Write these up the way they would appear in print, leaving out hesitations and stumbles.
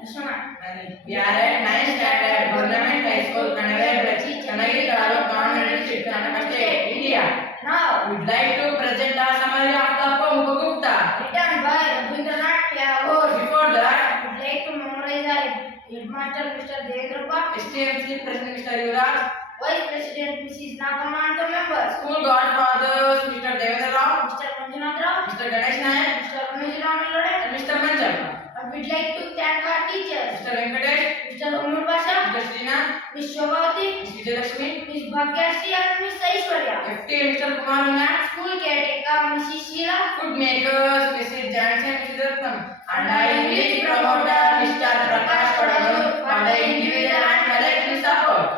We are at 9th standard government high school, Kanavere, Chanagi Taluk, Government District, Karnataka State, India. Now, we would like to present a summary of the poem Mukugupta. written by Rabindranath Tagore. Before that, I would like to memorize our headmaster Mr. Devendrappa, STMC President Mr. Yuvraj, Vice President Mrs. Nagama and the members, School Godfathers Mr. Devendra Rao, Mr. Manjunath Rao, Mr. Ganesh Nayak, Mr. Ramesh Ramalode, and Mr. Manjappa, and we'd like to thank our teachers, Mr. Venkatesh, Mr. Umar Pasha, Mr. Srinath, Ms. Shobhavati, Ms. Vijayalakshmi, Ms. Bhagyasri and Ms. Aishwarya, FT Mr. Kumar Unat, school caretaker Mrs. Sheila, food makers Mrs. Jansen, Mrs. Ratnam, and our English promoter Mr. Prakash Kodalu for the individual and collective support.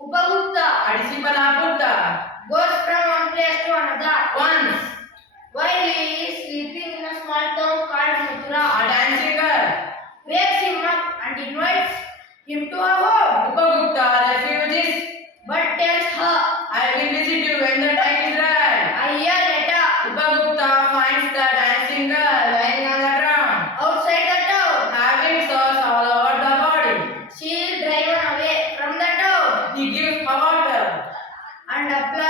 Upagupta Adisipala Gupta goes from one place to another. once While he is sleeping in a small town called Mathura, a dancing girl. wakes him up and invites him to her home, Upagupta refuses. but tells her, I will visit you when the time is right. a year later, Upagupta finds the dancing girl lying on the ground, outside the town. having sores all over the body. She is driven away from the town He gives her water and applies